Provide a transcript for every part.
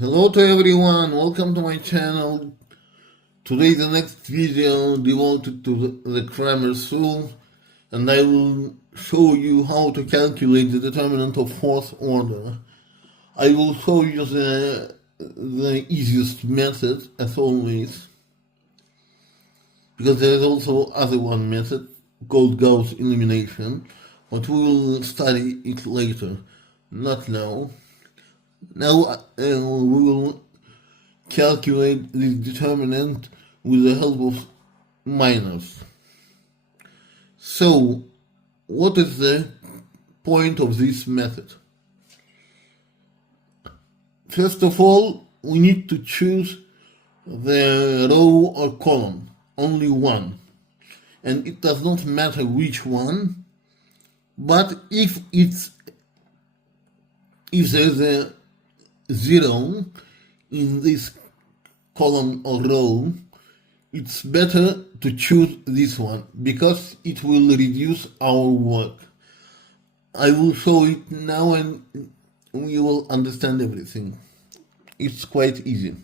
Hello to everyone, welcome to my channel. Today the next video devoted to the Cramer's rule, and I will show you how to calculate the determinant of fourth order. I will show you the easiest method as always, because there is also other one method called Gauss elimination, but we will study it later, not now. Now we will calculate this determinant with the help of minors. So, what is the point of this method? First of all, we need to choose the row or column, only one. And it does not matter which one, but if there's a zero in this column or row, it's better to choose this one because it will reduce our work. I will show it now and you will understand everything. It's quite easy.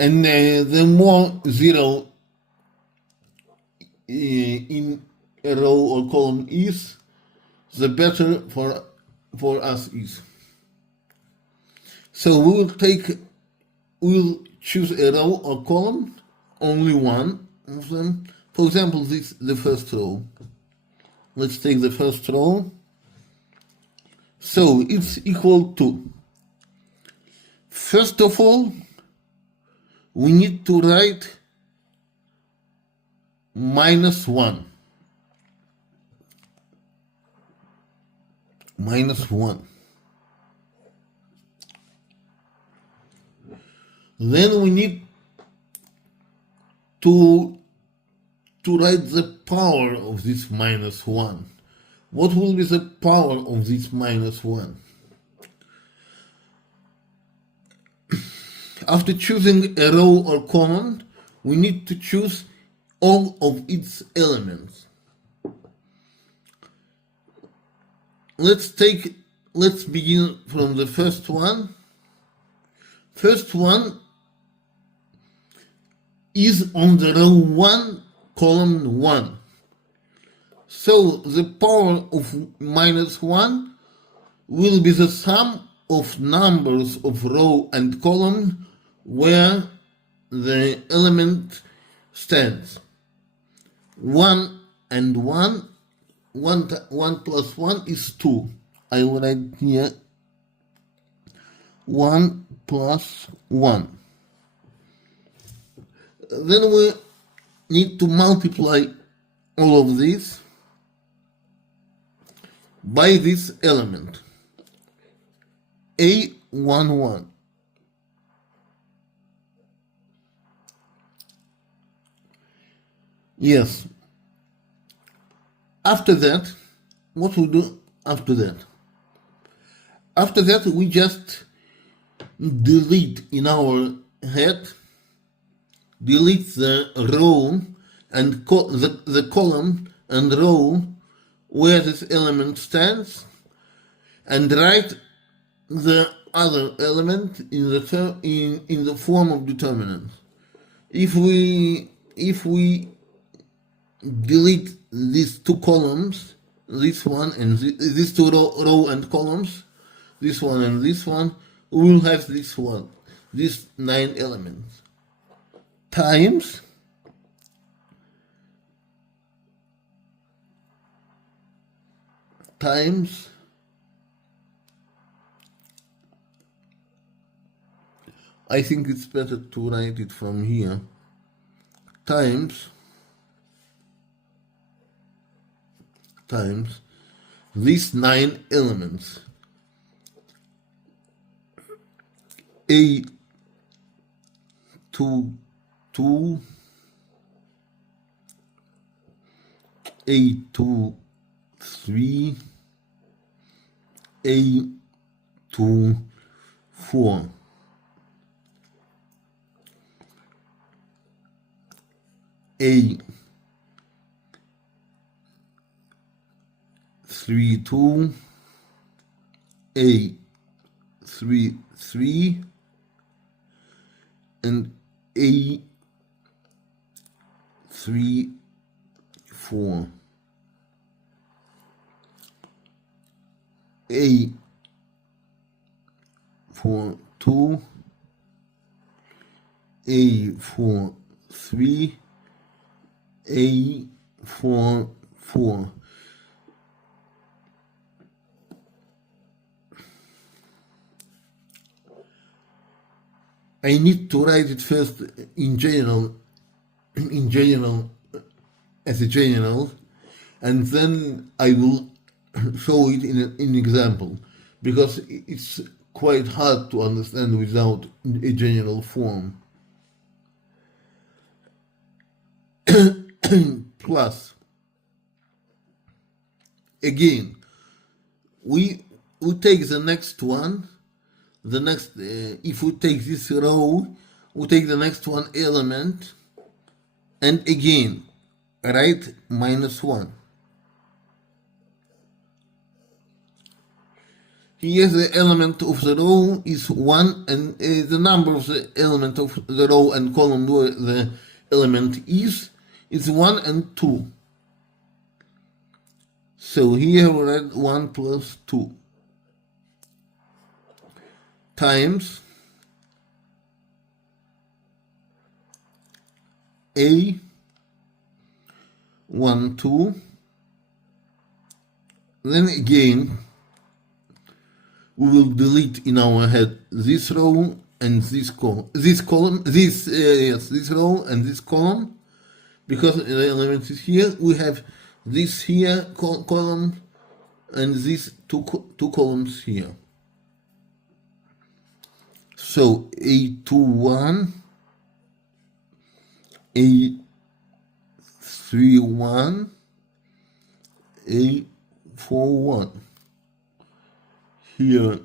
And the more zero in a row or column is, the better for us is. So we'll choose a row or column, only one of them. For example, the first row. Let's take the first row. So it's equal to, first of all, we need to write -1. -1. Then we need to write the power of this -1. What will be the power of this -1? After choosing a row or column, we need to choose all of its elements. Let's begin from the first one. First one is on the row 1, column 1. So the power of -1 will be the sum of numbers of row and column where the element stands. 1 and 1, 1 plus 1 is 2. I will write here 1 plus 1. Then we need to multiply all of this by this element, A11. Yes. After that, what we do after that? After that, we just delete in our head, delete the row and the column and row where this element stands, and write the other element in the form of determinant. If we delete these two columns, this one and these two row and columns, this one and this one, we will have this one, these 9 elements, times I think it's better to write it from here, times these 9 elements, A2, 2, A2, 3, A2, 4. A 3, 2, A 3, 3, and A, 3, 4. A, 4, 2, A, 4, 3, A, 4, 4. I need to write it first in general, as a general, and then I will show it in an example, because it's quite hard to understand without a general form. Plus, again, we take the next one. The next, if we take this row, we take the next one element, and again write -1. Here the element of the row is 1, and the number of the element of the row and column where the element is 1 and 2. So here we write 1 plus 2 times A, 1, 2. Then again, we will delete in our head this row and this column, this row and this column, because the element is here. We have this here column and these two columns here. So A21, A31, A41. Here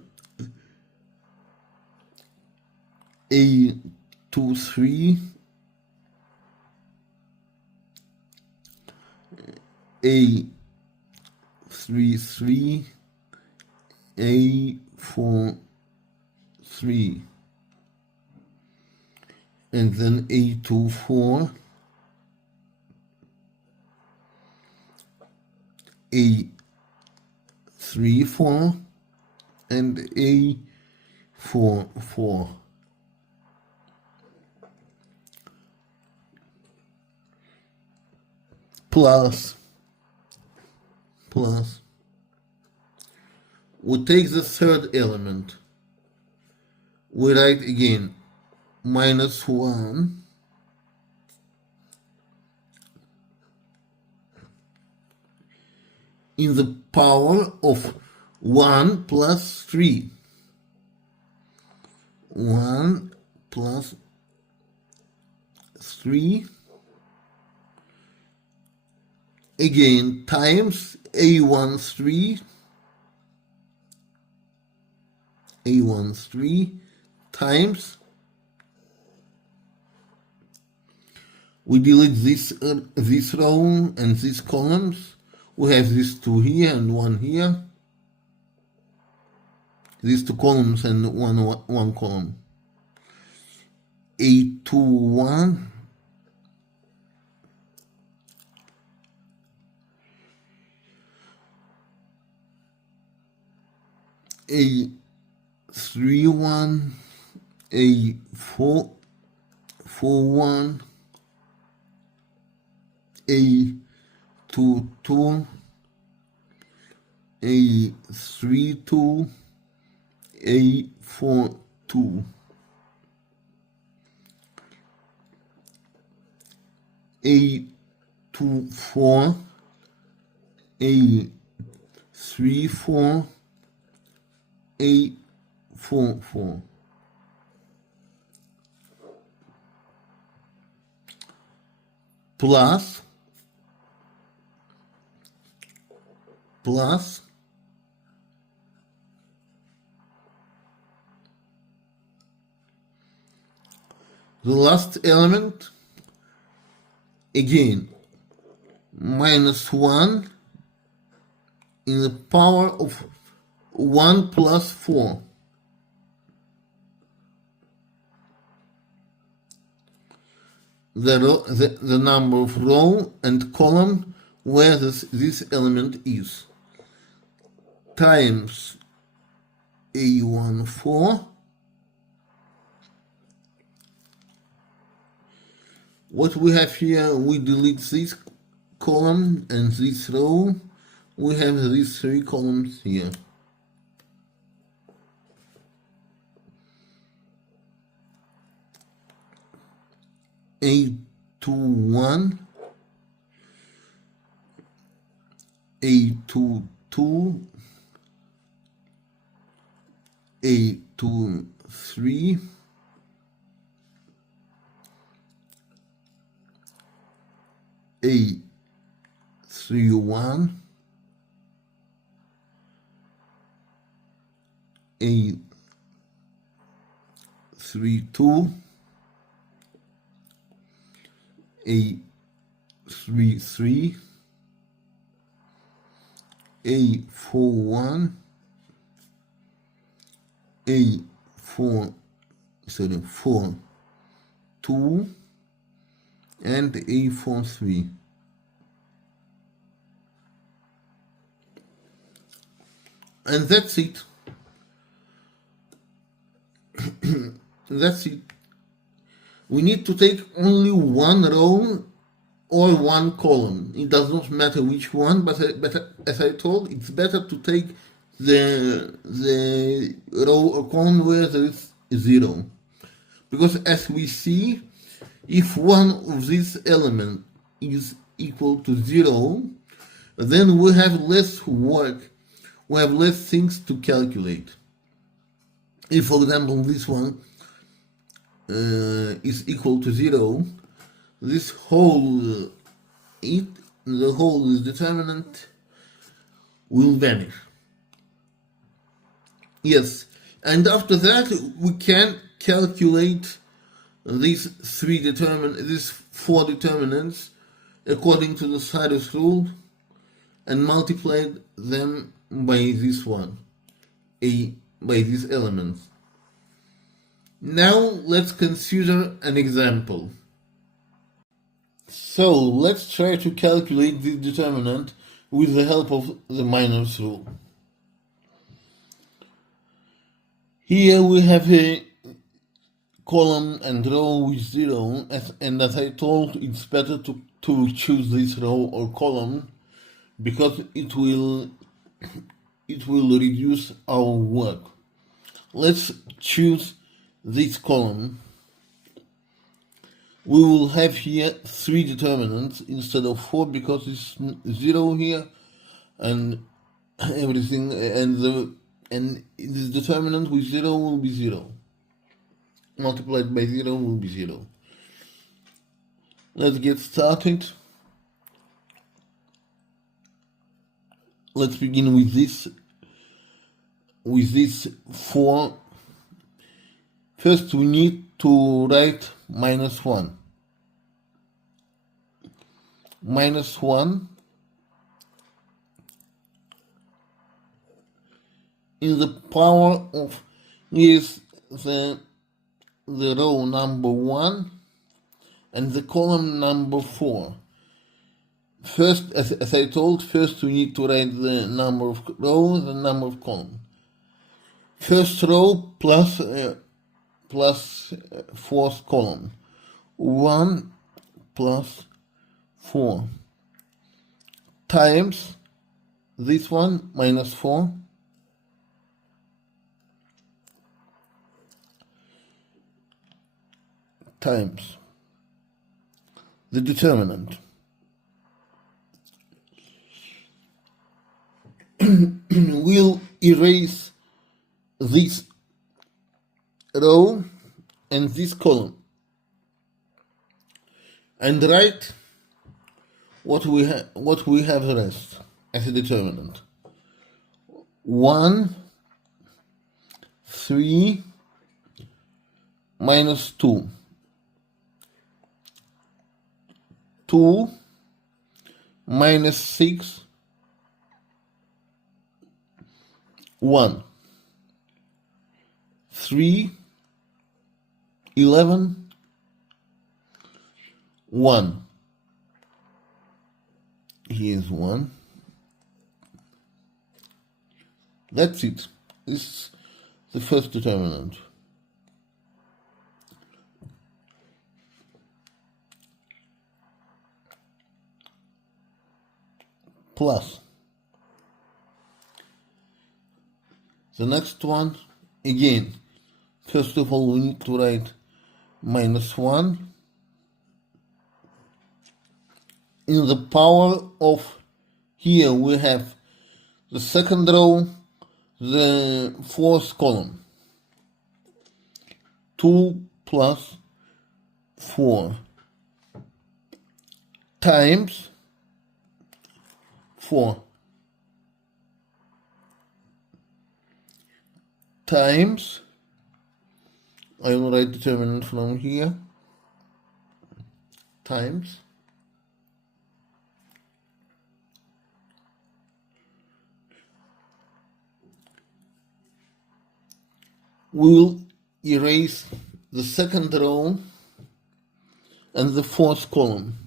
A23, A33, A43, and then A24, A34, and A44. Plus, we take the third element. We write again -1 in the power of 1 plus 3. 1 plus 3, again times A13, times, we delete this row and these columns. We have these two here and one here. These two columns and one column. A21, A31, A41, A22, A32, A42, A24, A34, A44. Plus the last element, again -1 in the power of 1 plus 4. the number of row and column where this element is, times A14. What we have here, we delete this column and this row. We have these three columns here. A21, A22, A23, A31, A32, A33, A41, A42, and A43. And that's it. That's it. We need to take only one row or one column. It does not matter which one, but as I told, it's better to take the row or column where there is 0. Because as we see, if one of these elements is equal to 0, then we have less work, we have less things to calculate. If, for example, this one is equal to 0, this whole this determinant will vanish. Yes, and after that we can calculate these four determinants according to the Cyrus rule and multiply them by this one, by these elements. Now let's consider an example. So let's try to calculate this determinant with the help of the minus rule. Here we have a column and row with 0, and as I told, it's better to choose this row or column because it will reduce our work. Let's choose this column. We will have here 3 determinants instead of 4 because it's 0 here and everything, and this determinant with 0 will be 0. Multiplied by 0 will be 0. Let's get started. Let's begin with this 4. First we need to write minus 1. Minus 1 in the power of is the row number 1 and the column number 4. First, as I told, first we need to write the number of rows and number of columns. First row plus fourth column. 1 plus 4 times this one minus 4 times the determinant. We'll erase this row and this column and write what we have the rest as a determinant. 1, 3 minus 2, 2 minus 6, 1, 3, 11, 1. Here's 1. That's it. This is the first determinant. Plus. The next one, again, first of all we need to write minus 1 in the power of, here we have the second row, the fourth column. 2 plus 4 times 4 times, I will write determinant from here, times we will erase the second row and the fourth column.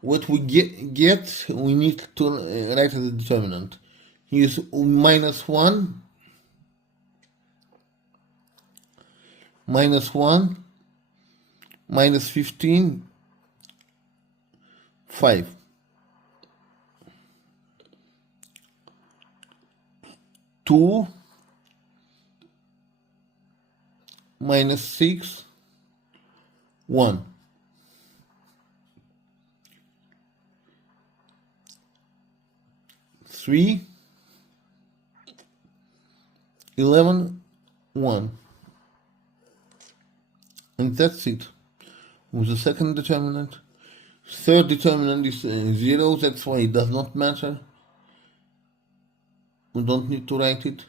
What we get we need to write as a determinant. Here's minus 1, minus 1, minus 15, 5. 2 minus 6, 1. 3, 11, 1. And that's it. With the second determinant. Third determinant is 0, that's why it does not matter. We don't need to write it.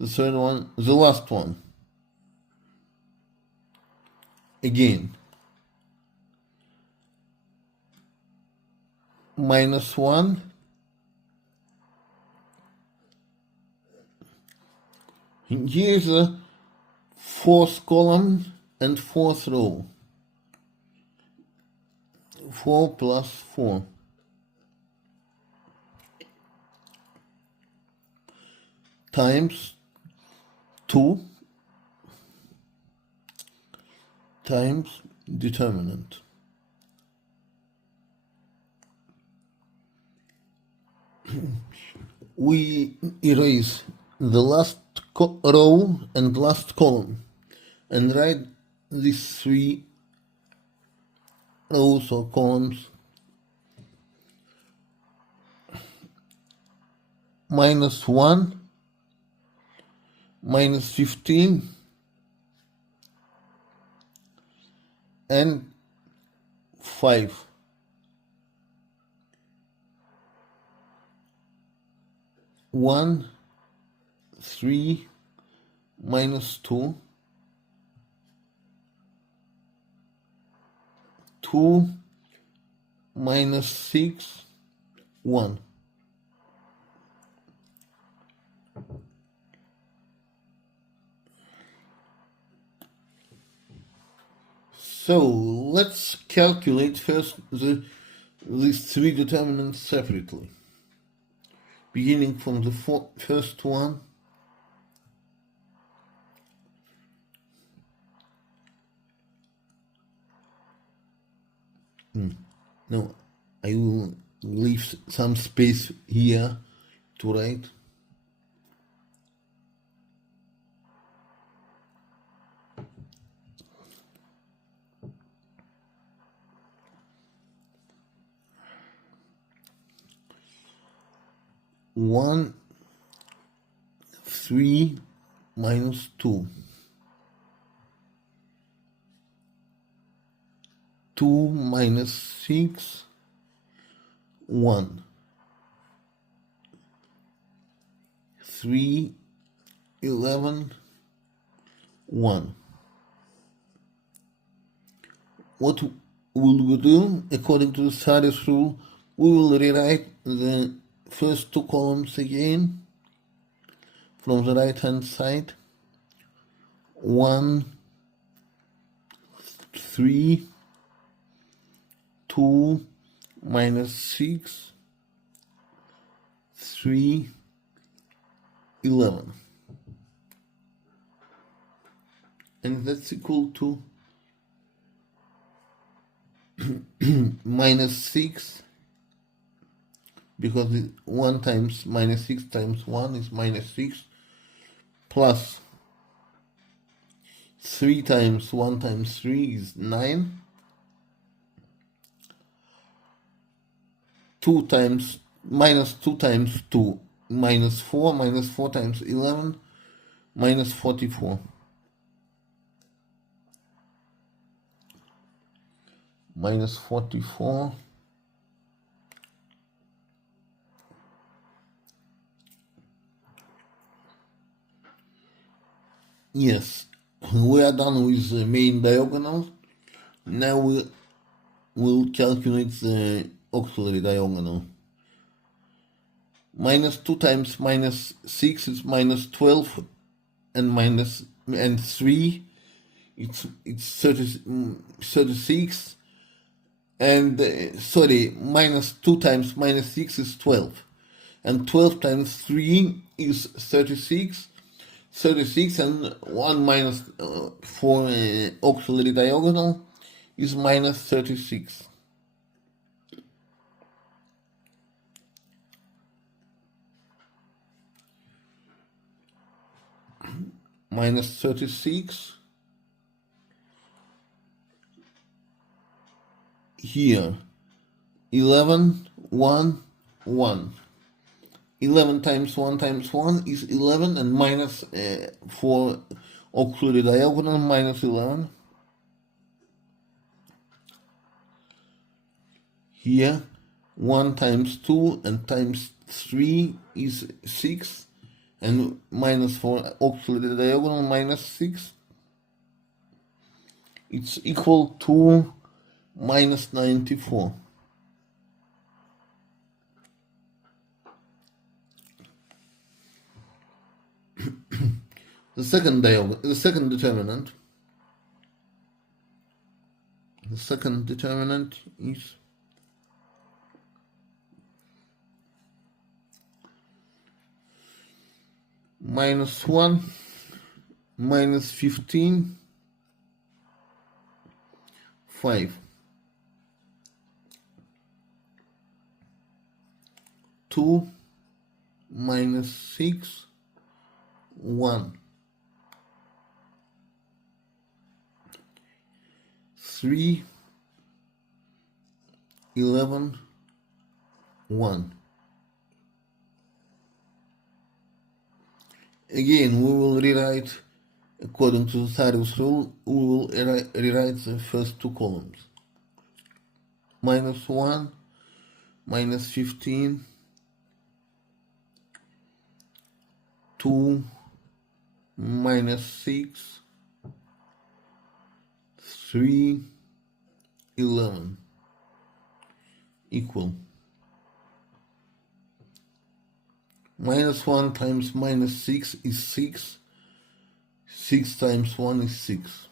The third one, the last one. Again. Minus 1. Here is the fourth column and fourth row. 4 plus 4. Times 2 times determinant. We erase the last row and last column and write these 3 rows or columns. Minus 1, minus 15, and 5. 1, 3, minus 2, 2, minus 6, 1. So let's calculate first these 3 determinants separately. Beginning from the first one. No, I will leave some space here to write. One, 3 minus 2. 2 minus 6, 1. 3, 11, 1. What will we do? According to the Sardi's rule, we will rewrite the first 2 columns again from the right hand side. 1, 3, 2 minus 6, 3, 11. And that's equal to minus 6, because 1 times minus 6 times 1 is minus 6, plus 3 times 1 times 3 is 9, 2 times minus 2 times 2 minus 4, minus 4 times 11 minus 44, minus 44. Yes, we are done with the main diagonal. Now we'll calculate the auxiliary diagonal. Minus 2 times minus 6 is minus 12, and 3 it's 36, and minus 2 times minus 6 is 12, and 12 times 3 is 36, and 1 minus for auxiliary diagonal is minus 36. Minus 36 here, 11, 1, 1. 11 times 1 times 1 is 11, and minus for auxiliary diagonal minus 11. Here 1 times 2 and times 3 is 6, and minus for auxiliary diagonal minus 6. It's equal to minus 94. The second determinant is minus 1, minus 15, 5, 2, minus 6, 1, 3, 11, 1. Again, we will rewrite, according to the Tarius rule, we will rewrite the first two columns. Minus 1, minus 15, 2, minus 6, 3, 11, equal. Minus 1 times minus 6 is 6. 6 times 1 is 6.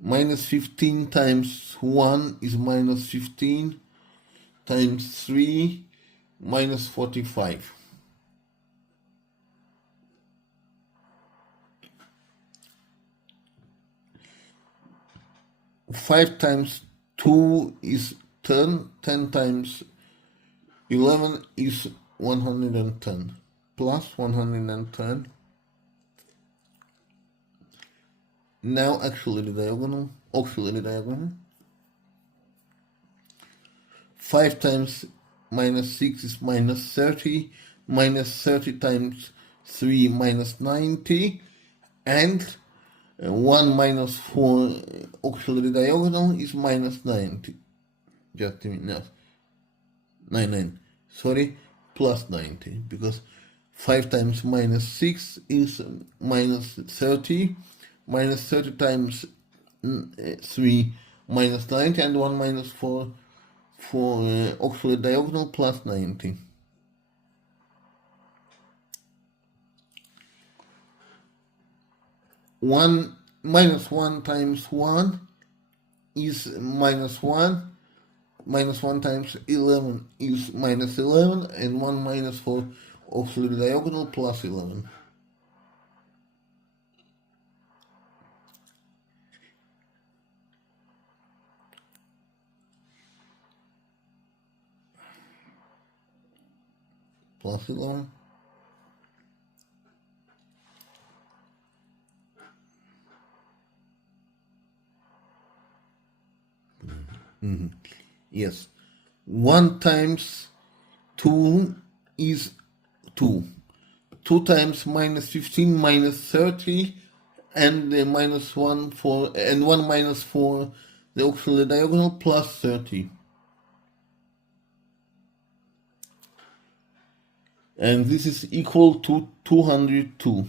Minus 15 times 1 is minus 15, times 3, minus 45. Five times 2 is 10. 10 times 11 is 110. Plus 110. Now auxiliary diagonal. 5 times minus 6 is minus 30. Minus 30 times 3 minus 90. And 1 minus 4 auxiliary diagonal is minus 90. Just a minute. 9. Sorry, plus 90. Because 5 times minus 6 is minus 30. Minus 30 times 3 minus 90. And 1 minus 4 for auxiliary diagonal plus 90. One minus 1 times 1 is minus 1. Minus 1 times 11 is minus 11, and 1 minus 4 auxiliary diagonal plus 11. Plus 11. Yes. 1 times 2 is 2. 2 times minus 15 minus 30, and minus 1 for, and 1 minus 4, the auxiliary diagonal plus 30. And this is equal to 202.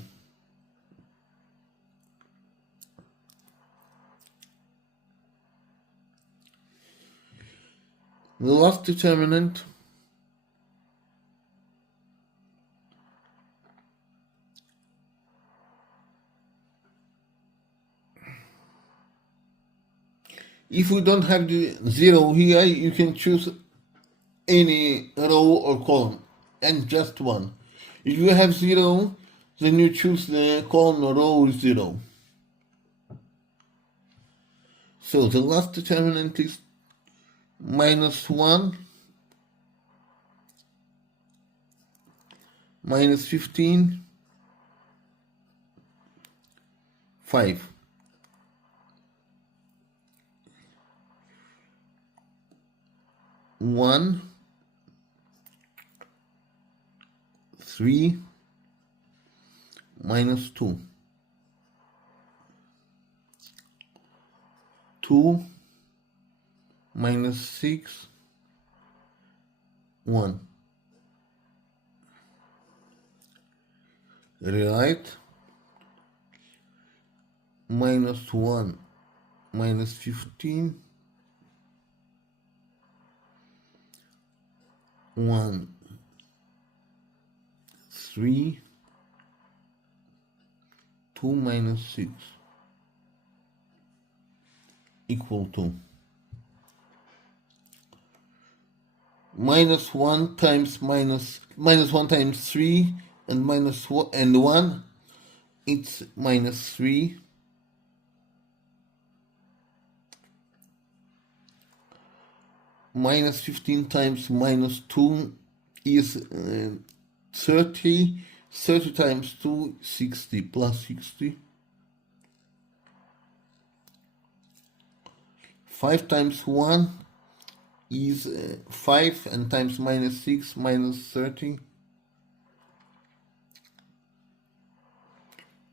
The last determinant if we don't have the 0 here, you can choose any row or column, and just one. If you have 0, then you choose the column or row with 0. So the last determinant is minus 1, minus 15, 5. 1, 3, minus 2. 2, minus 6, 1. Rewrite minus 1, minus 15, 1, 3, 2 minus 6 equal to minus 1 times minus 1 times 3 and minus 1 and 1, it's minus 3. Minus 15 times minus 2 is 30. 30 times 2, 60, plus 60. 5 times 1 is 5, and times minus 6, minus 30.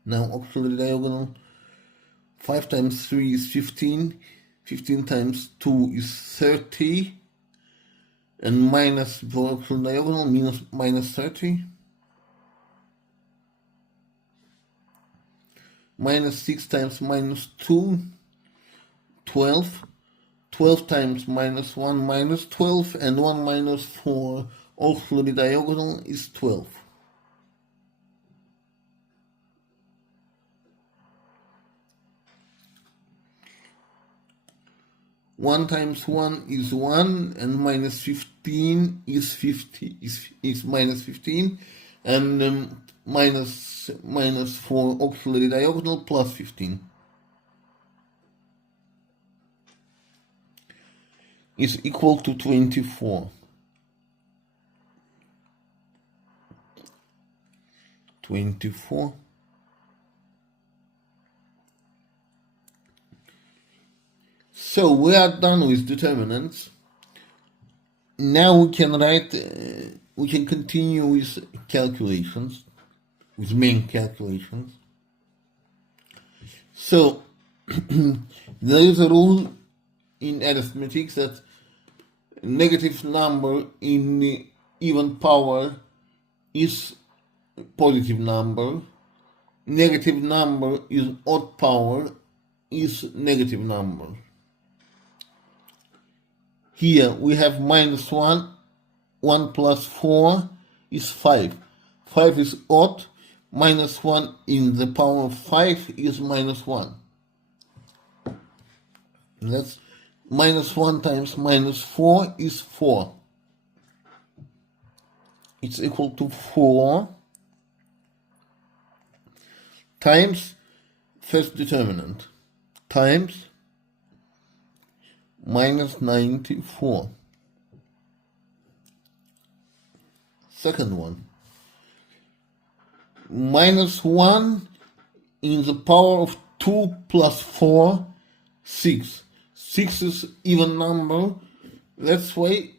Now auxiliary diagonal. 5 times 3 is 15. 15 times 2 is 30. And minus for auxiliary diagonal minus 30. Minus 6 times minus 2, 12. 12 times minus 1 minus 12, and 1 minus 4 auxiliary diagonal is 12. One times 1 is 1, and minus 15 is 50, is minus 15, and minus 4 auxiliary diagonal plus 15 is equal to 24. 24. So we are done with determinants. Now we can write, we can continue with calculations, with main calculations. So there is a rule in arithmetic that negative number in even power is positive number, negative number is odd power is negative number. Here we have minus 1, 1 plus 4 is 5. 5 is odd, minus 1 in the power of 5 is minus 1. That's minus 1 times minus 4 is 4. It's equal to 4 times first determinant times minus 94. Second one, minus 1 in the power of 2 plus 4, 6. 6 is even number. That's why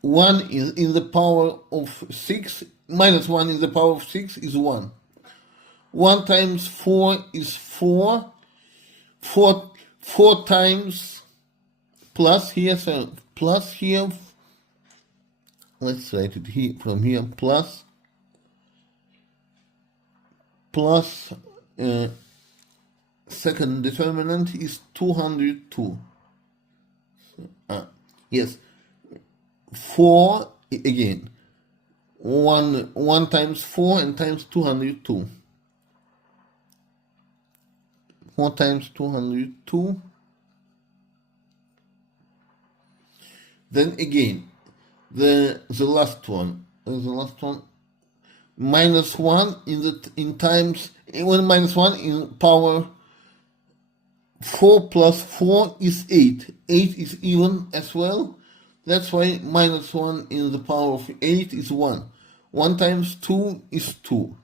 1 is in the power of 6, minus 1 in the power of 6 is 1. 1 times 4 is 4. 4 times plus here, so plus here, let's write it here from here, plus second determinant is 202. Yes, 4 again. 1 times 4 and times 202. 4 times 202. Then again, the last one. Minus 1 in times, when minus 1 in power 4 plus 4 is 8. 8 is even as well. That's why minus 1 in the power of 8 is 1. 1 times 2 is 2.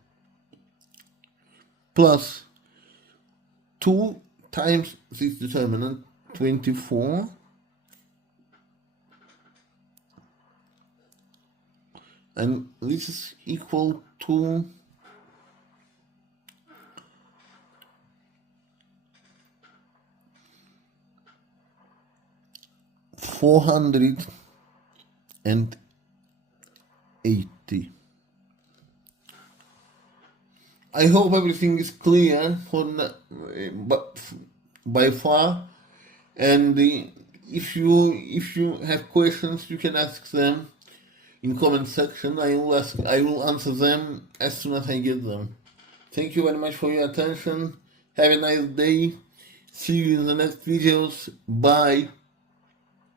Plus 2 times this determinant, 24. And this is equal to 480. I hope everything is clear by far, and if you have questions, you can ask them in comment section. I will answer them as soon as I get them. Thank you very much for your attention. Have a nice day. See you in the next videos. Bye.